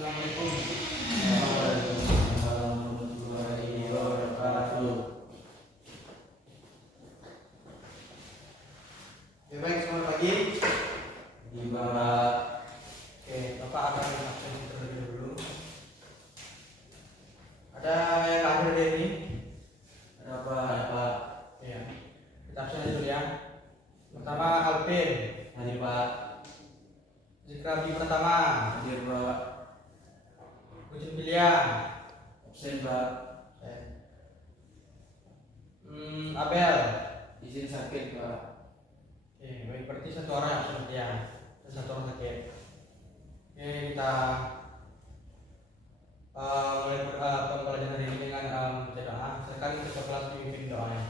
Assalamualaikum. Waalaikumsalam warahmatullahi wabarakatuh. Ya baik, selamat pagi. Gimana? Oke, Bapak akan absen terlebih dahulu. Ada yang hadir hari ini? Ada apa? Ya, kita absen dulu ya. Pertama Alvin, Hadir Pak. Zikrabi pertama, Hadir Pak. Ujung pilihan, Absen Pak. Abel. Izin sakit Pak. Oke, baik, berarti satu orang yang absen ya, dan satu orang sakit. Oke, kita mulai pembelajaran hari ini dengan membaca doa. Silakan ketua kelas dipimpin doanya.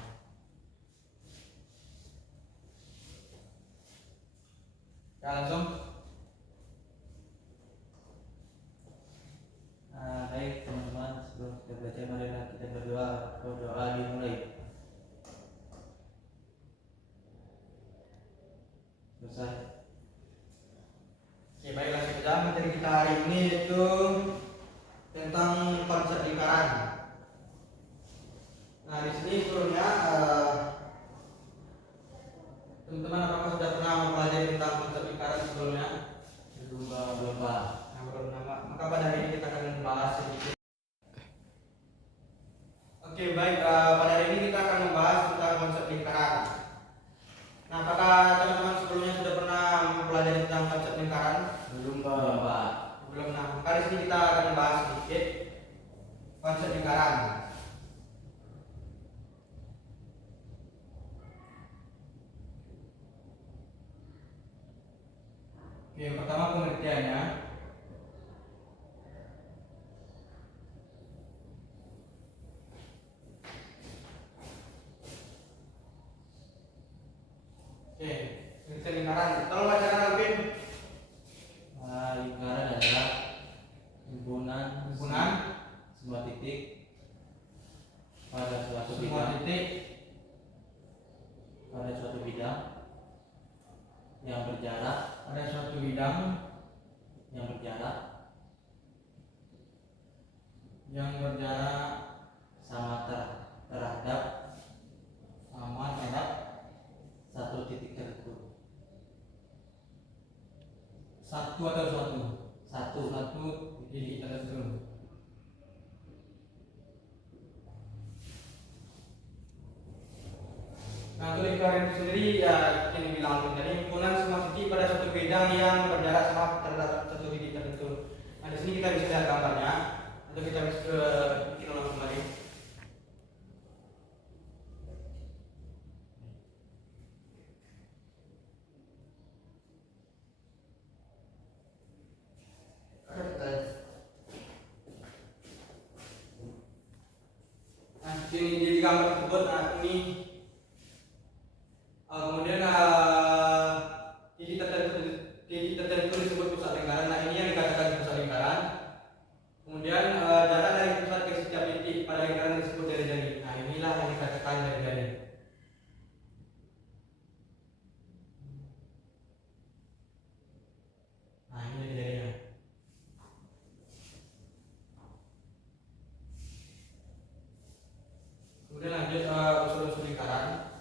Ya, langsung. Baik teman-teman, sebelum kita belajar marilah kita berdoa. Doa dimulai. Selesai. Oke, baiklah kita materi kita hari ini yaitu tentang konsep lingkaran. Nah, di sini sebelumnya teman-teman apakah sudah pernah mempelajari tentang konsep lingkaran sebelumnya? Belum Pak. Nah, belum nama. Maka pada hari ini kita akan membahas sedikit. Oke, baik. Pada hari ini kita akan membahas tentang konsep lingkaran. Nah, apakah teman-teman sebelumnya sudah pernah mempelajari tentang konsep lingkaran? Belum Pak. Belum. Nah, maka di sini kita akan membahas sedikit konsep lingkaran. Oke, yang pertama pengertiannya. Oke, pengertian lingkaran. Tolong bacakan Alvin. Lingkaran adalah himpunan semua titik pada suatu Semua bidang titik yang berjarak ada suatu bidang yang berjarak sama terhadap satu titik tertentu. Satu atau suatu? Satu Titik tertentu. Nah, untuk lingkaran itu sendiri ya yang dibilang tadi himpunan semua titik pada suatu bidang yang berjarak sama terhadap satu titik tertentu. Nah, di sini kita bisa lihat gambarnya. Untuk kita bisa bikin ulang kembali. Nah, di gambar tersebut, nah ini kemudian titik tertentu disebut pusat lingkaran. Nah, ini yang dikatakan pusat lingkaran. Kemudian jarak dari pusat ke setiap titik pada lingkaran disebut jari-jari. Nah, inilah yang dikatakan jari-jari. Nah, ini jari-jarinya. Kemudian lanjut usul-usul lingkaran.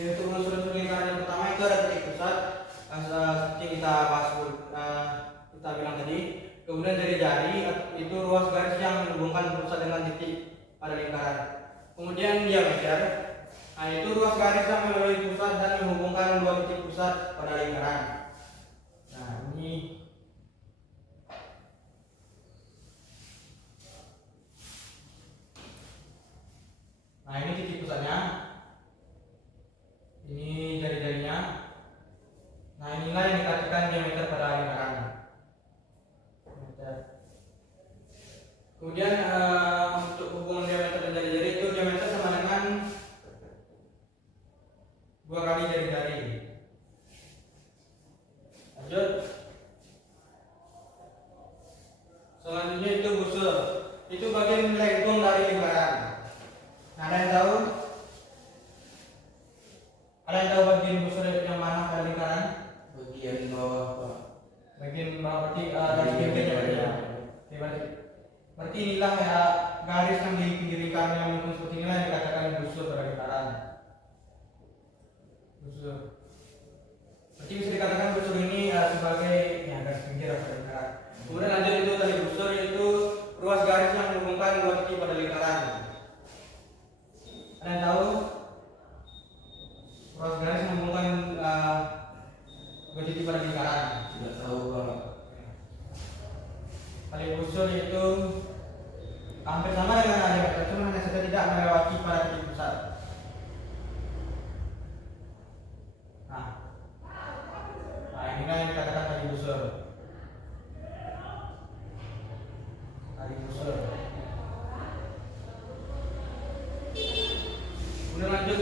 Untuk unsur-unsur lingkaran yang pertama itu ada titik pusat, seperti kita bahas kita bilang tadi. Kemudian jari-jari itu ruas garis yang menghubungkan pusat dengan titik pada lingkaran. Kemudian diameter, nah itu ruas garis yang melalui pusat dan menghubungkan dua titik pusat pada lingkaran. Nah, ini titik pusatnya. Ini jari-jarinya. Nah, inilah yang dikatakan diameter pada lingkaran. Kemudian untuk hubungan diameter dan jari-jari itu diameter sama dengan 2 kali jari-jari. busur. Berarti bisa dikatakan busur ini sebagai ya garis pinggir atau lingkaran. Kemudian lanjut itu tali busur yaitu ruas garis yang menghubungkan dua titik pada lingkaran. Ada yang tahu? Ruas garis yang menghubungkan dua titik pada lingkaran. Tidak tahu Pak. Tali busur itu hampir sama dengan diameter, cuma hanya saja tidak melewati pada titik pusat. Nah inilah yang dikatakan tali busur. Tali busur. Kemudian lanjut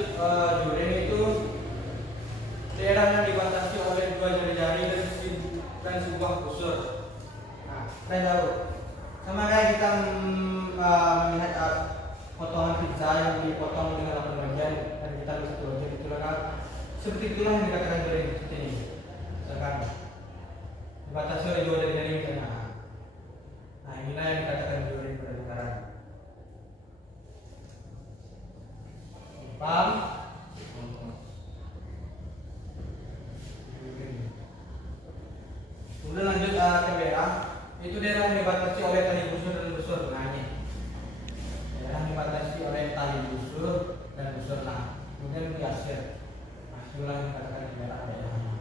juring itu daerah yang dibatasi oleh dua jari-jari dan sebuah busur. Nah, kalian tahu sama kayak kita melihat potongan pizza yang dipotong dengan 8 bagian dan kita ambil satu bagian itulah kan seperti itulah yang dikatakan juring seperti ini. Misalkan dibatasi oleh dua jari-jari misalnya. Nah inilah yang dikatakan juring pada lingkaran. Paham? Kemudian lanjut ke daerah itu daerah yang dibatasi oleh tali busur dan busur. Nah ini daerah yang dibatasi oleh tali busur dan busur. Nah kemudian kiasir. Nah itulah yang dikatakan daerahnya.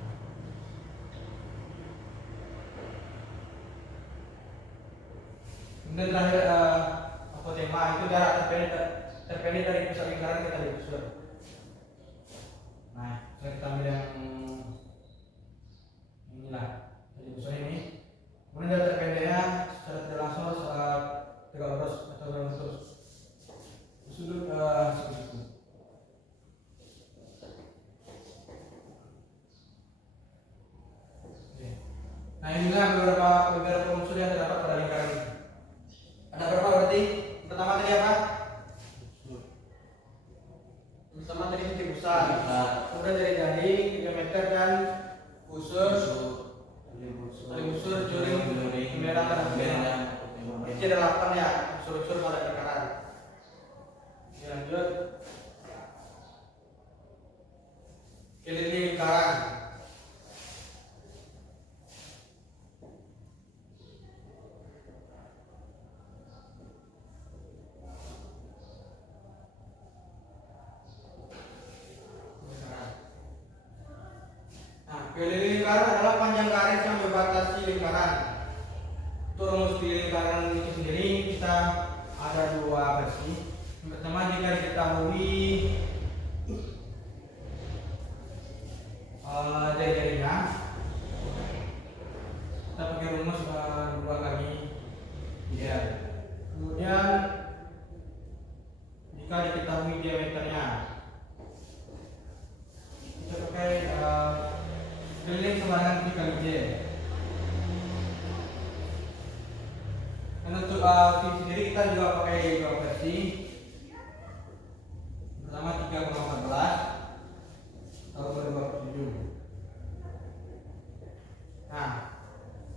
Kemudian terakhir apotema itu jarak terpendek dari pusat lingkaran ke tali busur. Nah kita ambil yang inilah tali busur ini. Kemudian jarak terpendeknya secara tidak langsung tegak lurus atau lurus sudut seperti itu. Oke. Nah inilah beberapa unsur yang terdapat pada lingkaran ini. Ada berapa berarti? Pertama tadi apa? Pertama tadi titik pusat. Kemudian jari-jari, diameter dan busur. Tali busur, juring, merah dan merah. Ini ada 8 ya, unsur-unsur pada lingkaran. Lanjut. Keliling lingkaran. Keliling lingkaran adalah panjang garis yang membatasi lingkaran. Untuk rumus lingkaran itu sendiri kita ada dua versi. Yang pertama jika diketahui jari-jarinya, kita pakai rumus 2 kali dia. Kemudian jika diketahui diameternya, kita pakai keliling sembarangan 3 kali J. Dan untuk V sendiri kita juga pakai 2 versi. Pertama 3,14 atau 2,7. Nah,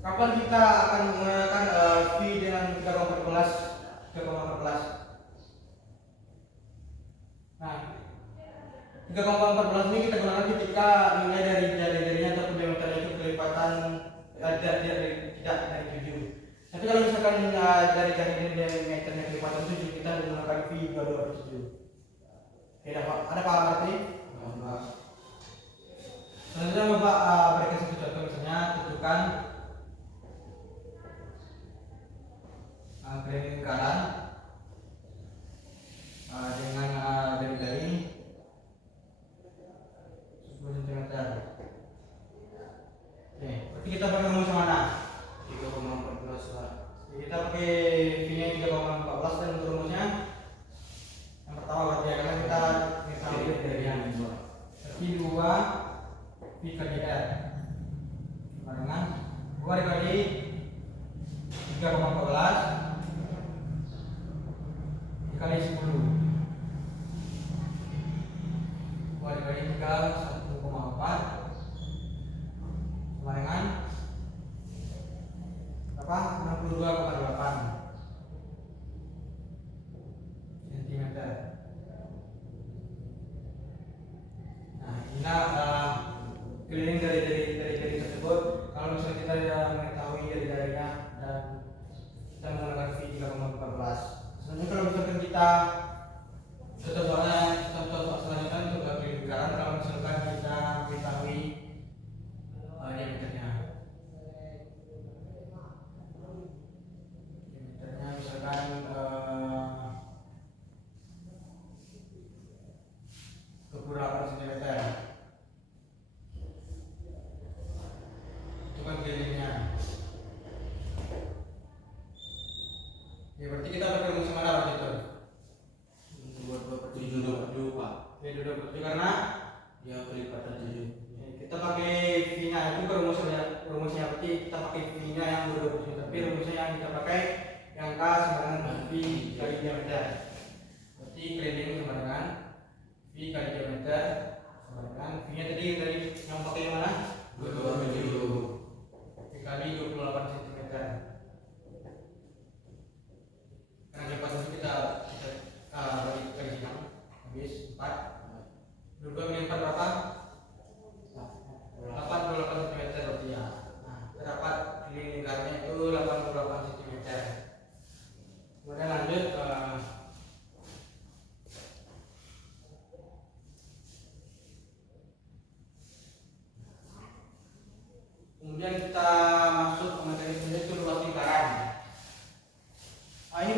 kapan kita akan menggunakan V dengan 3,14? Nah, 3,14 ini kita gunakan ketika nilai dari jari-jarinya atau diameternya itu kelipatan tidak dari 7. Tapi kalau misalkan jari-jari ini diameternya kelipatan 7, kita menggunakan V 2,7. Oke, ada paham arti? Selanjutnya Bapak berikan satu contoh, misalnya tentukan keliling lingkaran dengan jari-jari 10 cm. Oke, berarti kita pakai rumus yang mana? 3,14 Pak. Kita pakai V-nya 3,14 dan rumusnya yang pertama berarti ya, karena kita ambil dari yang berarti 2 V kali R barengan 2 dikali 3,14 dikali 10 2 dikali 3 1,4 sama dengan berapa? 62,8 cm. Nah, ini keliling dari tersebut. Kalau misalnya kita tidak mengetahui dari-darinya dan kita menggunakan V 3,14. Selanjutnya kalau misalkan kita contoh soal selanjutnya untuk keliling lingkaran, kalau misalkan kita mengetahui diameternya. Diameternya misalkan 28 cm. Itu kan kelilingnya. Ya berarti kita bertemu sama apa itu? 7 Pak. Ya 27 karena Ya kelipatan 7. kita pakai V-nya itu rumusnya berarti kita pakai V-nya yang 27, tapi rumusnya yang kita pakai yang K sama dengan V kali diameter. Berarti keliling sama dengan V kali diameter sama dengan V-nya tadi yang pakai yang mana? 27 dikali 28 cm. Karena cepat itu kita bagi kali sini habis 4. 2 kali 4 berapa? 88 cm berarti ya. Nah, terdapat keliling lingkarnya itu 88 cm. Kemudian lanjut kemudian kita masuk ke materi selanjutnya itu luas lingkaran. Ini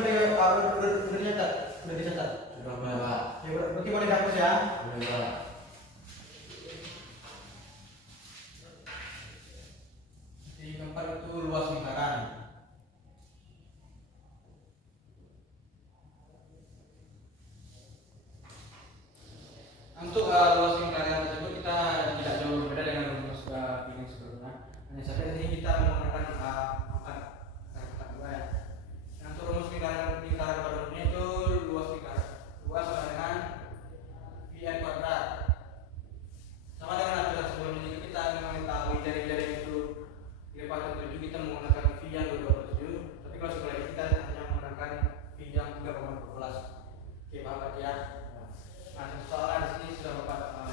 sudah dicatat. Sudah Pak. Ya, berarti boleh dihapus ya. Sudah Pak. Jadi keempat itu luas lingkaran. Untuk luas lingkaran tersebut kita tidak jauh berbeda dengan rumus bilik sebelumnya. Hanya saja di sini kita menggunakan angka dua ya. Nah, untuk rumus lingkaran pada umumnya itu luas lingkaran luas sama dengan VN kuadrat. Sama dengan aturan sebelumnya, jika kita mengetahui jari-jari itu dipasang 7, kita menggunakan V yang 27. Tapi kalau sebelah ini kita hanya menggunakan V yang 3,12. Oke, Bapak ya. Nah, soalnya di sini sudah Bapak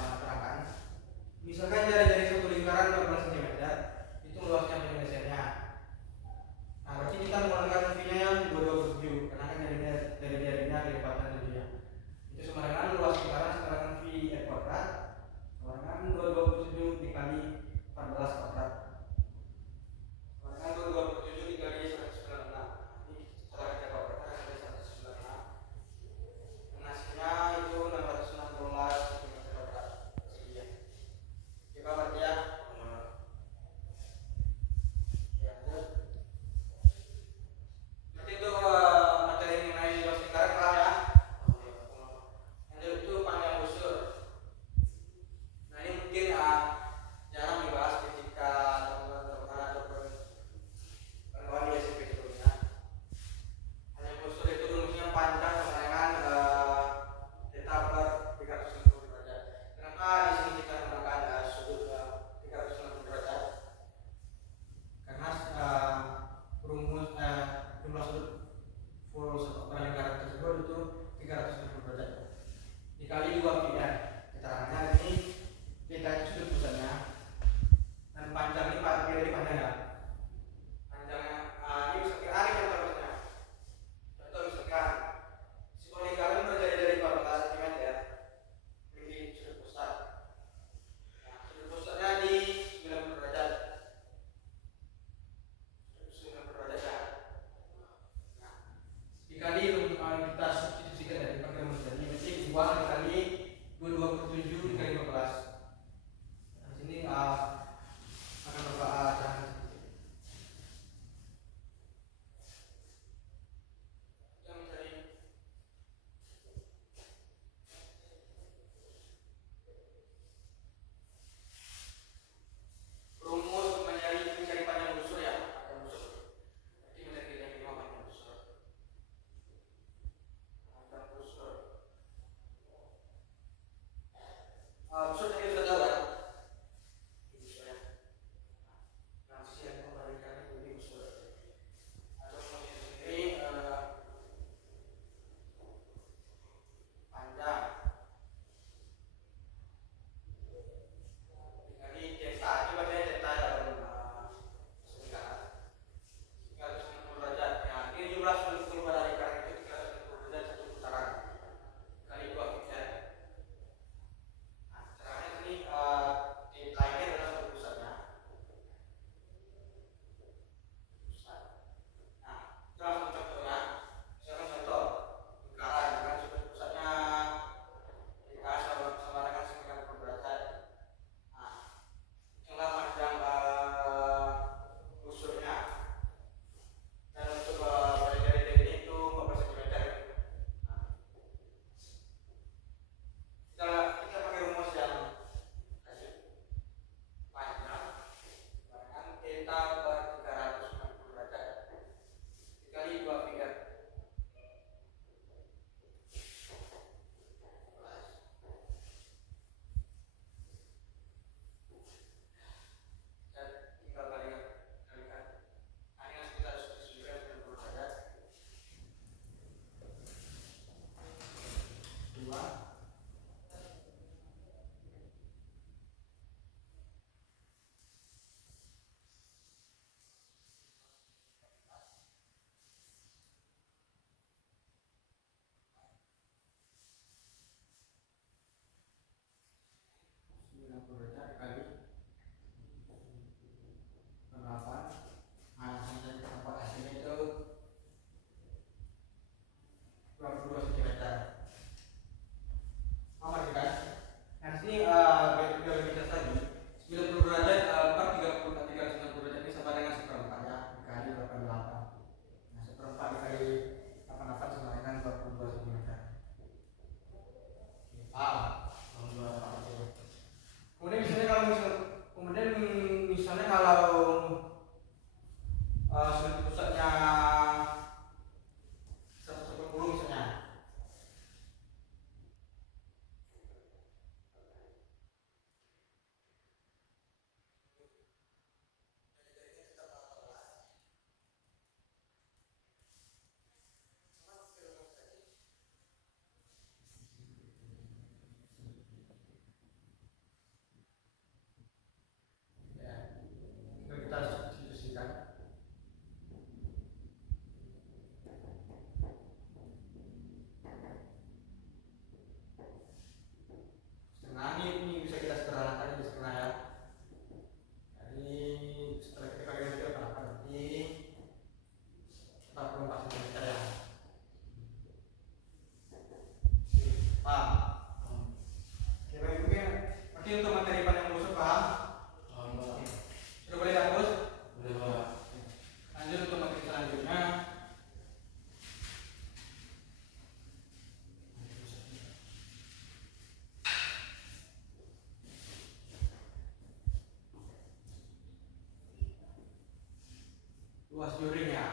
luas juringnya.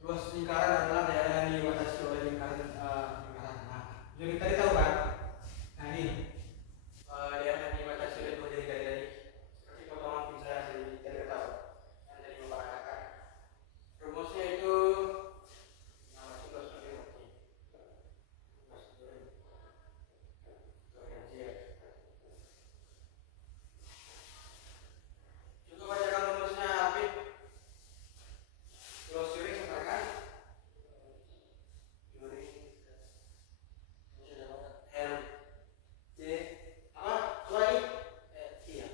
Luas lingkaran adalah daerah yang dibatasi oleh lingkaran. Nah, juri tadi tahu kan? Nah ini daerah yang dibatasi oleh dua jari jari tadi. Seperti potongan pizza yang tadi tahu. Yang tadi Bapak katakan. Rumusnya itu luas juring. Luas juring. Juga bacakan rumusnya Afid. Luas juring katakan juring L J apa? Coba lagi. Iya.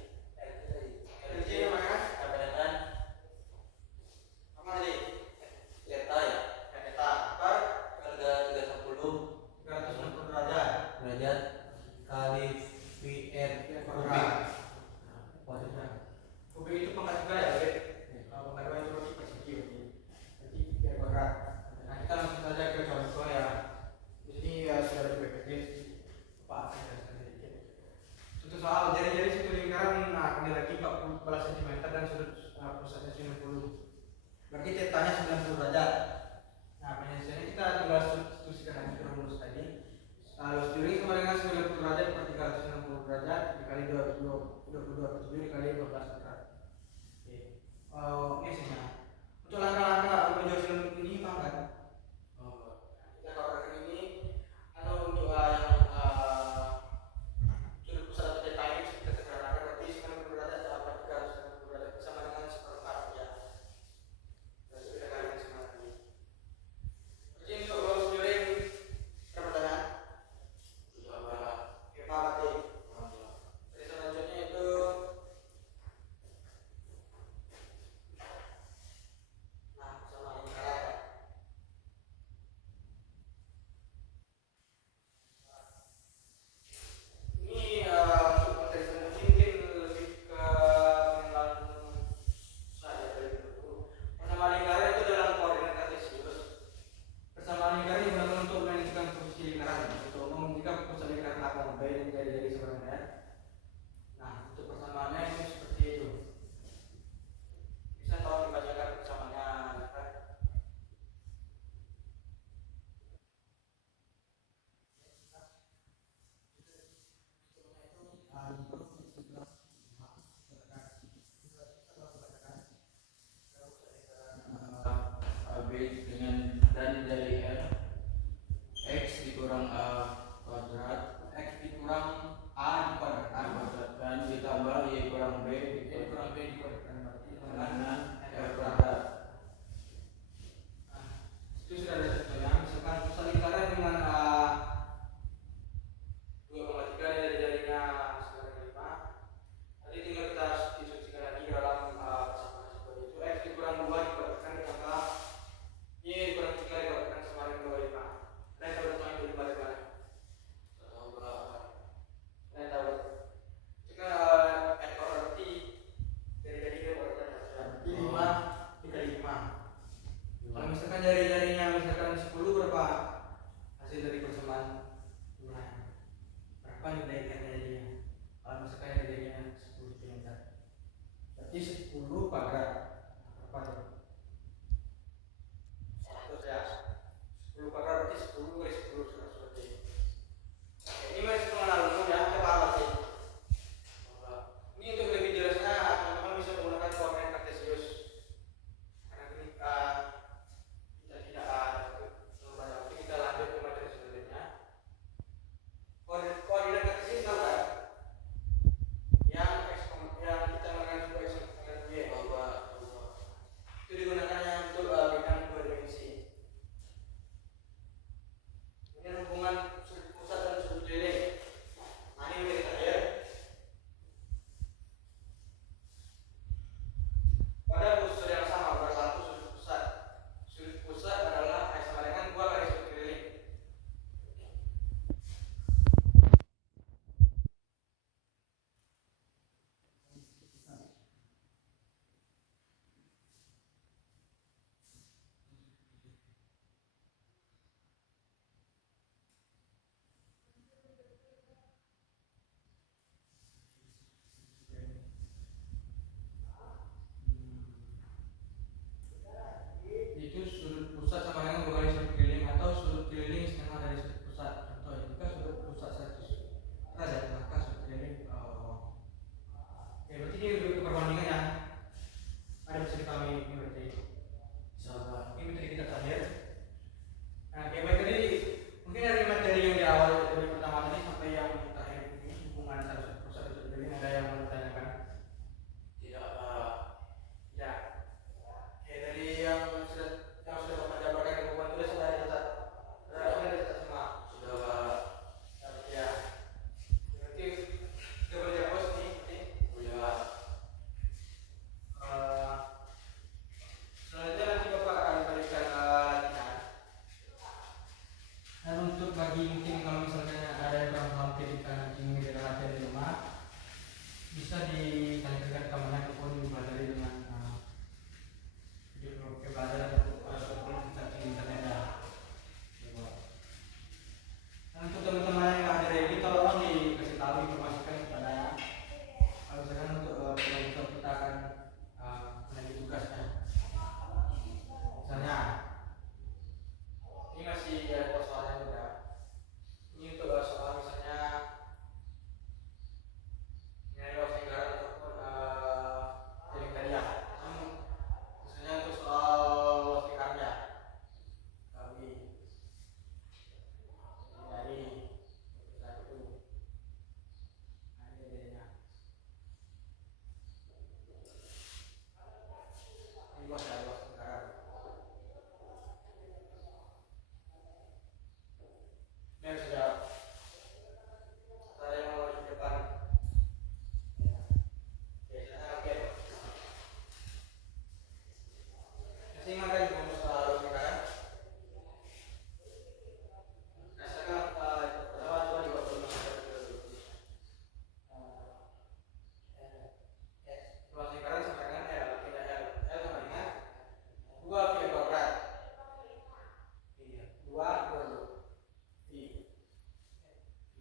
L J apa kan? Apa dengan apa tadi? Eta ya. Eta per harga 360 derajat kali VR kubik. kuadrat. Kubik itu pangkat 3 ya, Beb? Pangkat 2 itu berarti persegi. Jadi PR kuadrat. Nah, kita langsung saja ke contoh ya. Di sini ya sudah ada PPT. Pak akan jelaskan sedikit. Contoh soal jari-jari satu lingkaran, nah ini lagi 14 cm dan sudut pusatnya 90. Berarti tetanya 90 derajat. Nah, penyelesaiannya kita tinggal substitusikan lagi ke rumus tadi. Luas juring sama dengan 90 derajat per 360 derajat dikali 22,7 dikali 12 derajat. Oke. Ini hasilnya. Untuk langkah-langkah menuju ini paham kan? Kita kalau ini atau untuk yang sudut pusat atau data ini kita sederhanakan berarti 90 derajat dapat 360 derajat sama dengan seperempat ya. Terus kita kalikan sama lagi. Jadi untuk luas juring berapa derajat? Berapa? Jadi selanjutnya itu sama lingkaran. Ini untuk materi selanjutnya mungkin lebih ke pengenalan saja dari itu. Persamaan lingkaran itu dalam koordinat kartesius. Persamaan lingkaran digunakan untuk menentukan posisi lingkaran. Untuk umum jika pusat lingkaran A, B dan jari-jari sebenarnya. Nah, untuk persamaannya itu seperti itu. Bisa tolong dibacakan persamaannya. AB dengan dan dari L X dikurang A kuadrat X dikurang gimana proses ini ada yang mau ditanyakan? Tidak, Pak. Ya. Oke, dari yang sudah Bapak jabarkan di buku tulis sudah dicatat. Sudah dicatat semua. Sudah, Pak. Ya. Berarti kita boleh hapus nih. Boleh, Pak. Eh, Selanjutnya nanti Bapak akan berikan latihan. Dan untuk bagi mungkin kalau misalnya ada yang kurang paham ketika nanti mengira latihan di rumah, bisa ditanyakan ke mana ataupun dipelajari dengan video pelajaran ataupun cari di internet ya. Dan untuk teman-teman yang hadir ini tolong dikasih tahu informasikan kepadanya. Kalau misalkan untuk besok kita akan menagih tugasnya. Misalnya ini masih ada soalnya juga. Ini untuk soal misalnya nilai luas negara ataupun jadi karya. Misalnya untuk soal luas karya, kami dari saat itu ada bedanya. Ini luas ya luas negara. Yang sudah saya mau di depan. Oke, saya oke. Masih ingat kan rumus luas negara? Nah, sekarang pertama coba dibuat dulu. Luas lingkaran sama dengan L, tidak L. L sama dengan 2 V kuadrat. Iya, 2 dulu. V. V.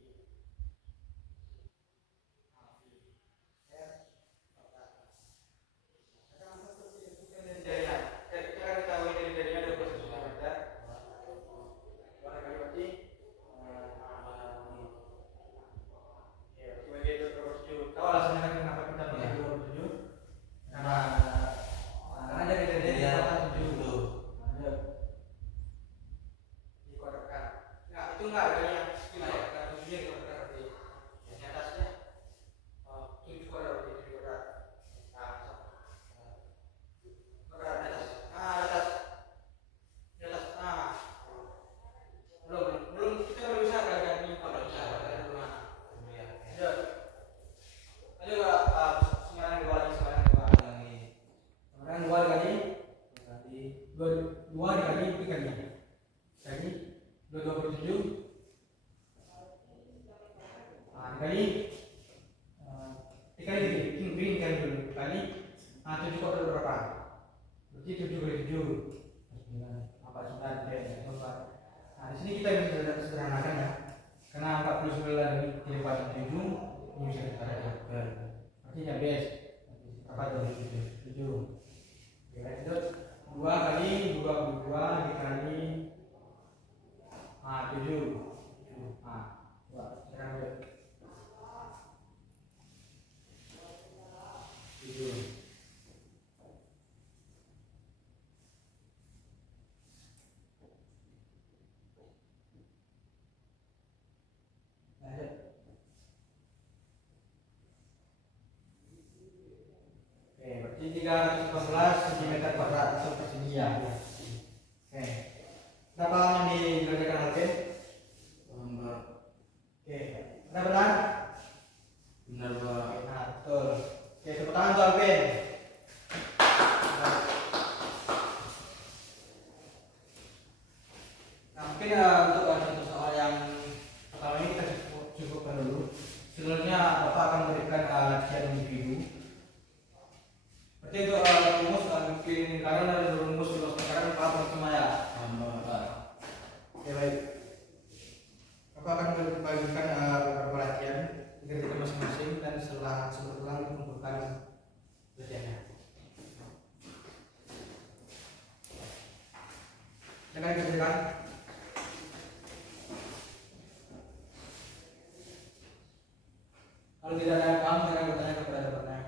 Nah, di sini kita bisa sederhanakan ya. Karena 49 ini dilipat 7 ini bisa dikatakan. Artinya base apa tuh? 7. Oke, lanjut. 2 kali 22 dikali 7. Nah, sekarang lihat 7. Lanjut. Oke, berarti 314 cm kuadrat atau persegi ya. Oke. Berapa yang dikerjakan Alvin? Enggak. Oke, benar-benar? Benar, Pak. Nah, betul. Oke, tepuk tangan untuk Alvin. Nah, mungkin untuk contoh soal yang pertama ini kita cukupkan dulu. Selanjutnya Bapak akan memberikan latihan individu. Berarti untuk rumus bikin lingkaran dan rumus luas lingkaran paham semua ya? Paham, Pak. Oke, baik. Bapak akan membagikan beberapa latihan agar kita masing-masing dan setelah sebelum mengumpulkan latihannya. Silakan dikerjakan. Kalau tidak ada yang paham, silakan bertanya kepada temannya.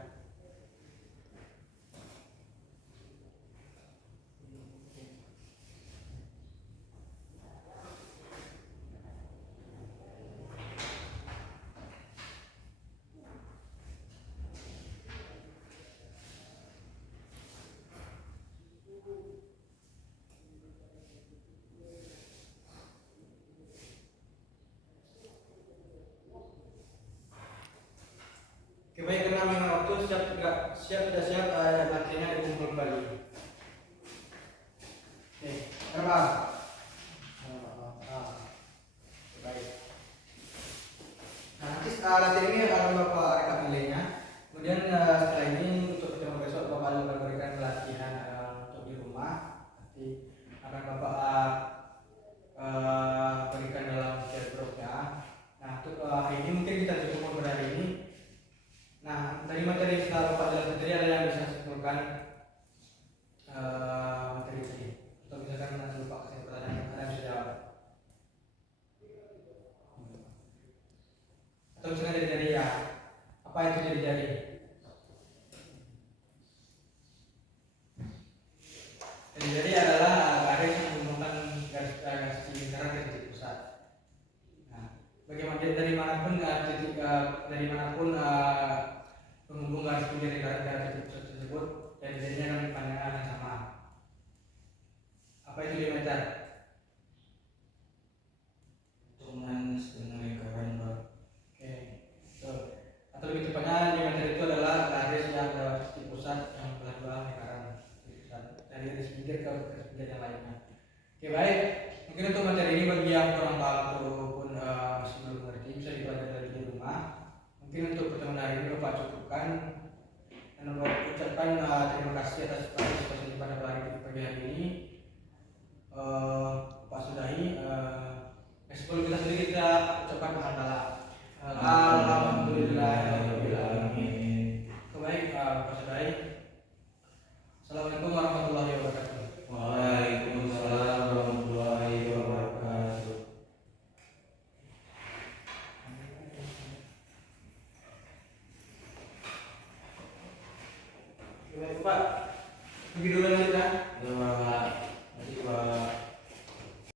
siap tidak siap materinya dikumpul kembali. Oke, terbang. Baik. Nah, nanti latihan ini akan Bapak rekap nilainya. Kemudian setelah ini untuk pertemuan besok Bapak akan memberikan pelatihan untuk di rumah. Nanti akan Bapak berikan dalam share grupnya. Nah, untuk hari ini mungkin kita cukup pada hari ini. Nah, dari materi setelah Bapak jelaskan tadi ada yang bisa simpulkan materi tadi. Atau misalkan nanti lupa kasih pertanyaan, ada yang bisa jawab. Atau misalnya dari ya, apa itu jari-jari? Jari-jari adalah garis yang menghubungkan garis lingkaran ke titik pusat. Nah, bagaimana dari manapun titik dari manapun penghubung garis jari ke titik pusat tersebut, jari-jarinya akan panjangnya akan sama. Apa itu diameter? Hitungan setengah lingkaran, Bro. Oke, betul. Atau lebih tepatnya diameter itu adalah garis yang ke titik pusat yang belah dua lingkaran titik pusat dari garis pinggir ke garis pinggir yang lainnya. Oke, baik. Mungkin untuk materi ini bagi yang kurang paham ataupun masih belum mengerti bisa dipelajari lagi di rumah. Mungkin untuk pertemuan hari ini Bapak cukupkan dan Bapak ucapkan terima kasih atas partisipasi pada pagi hari ini. Pak sudahi. Sebelum kita sendiri kita ucapkan alhamdulillah. Alhamdulillahirabbil alamin. Baik, Pak sudahi. Assalamualaikum warahmatullahi wabarakatuh. Waalaikumsalam warahmatullahi wabarakatuh. Baik, Pak. Begitu dulu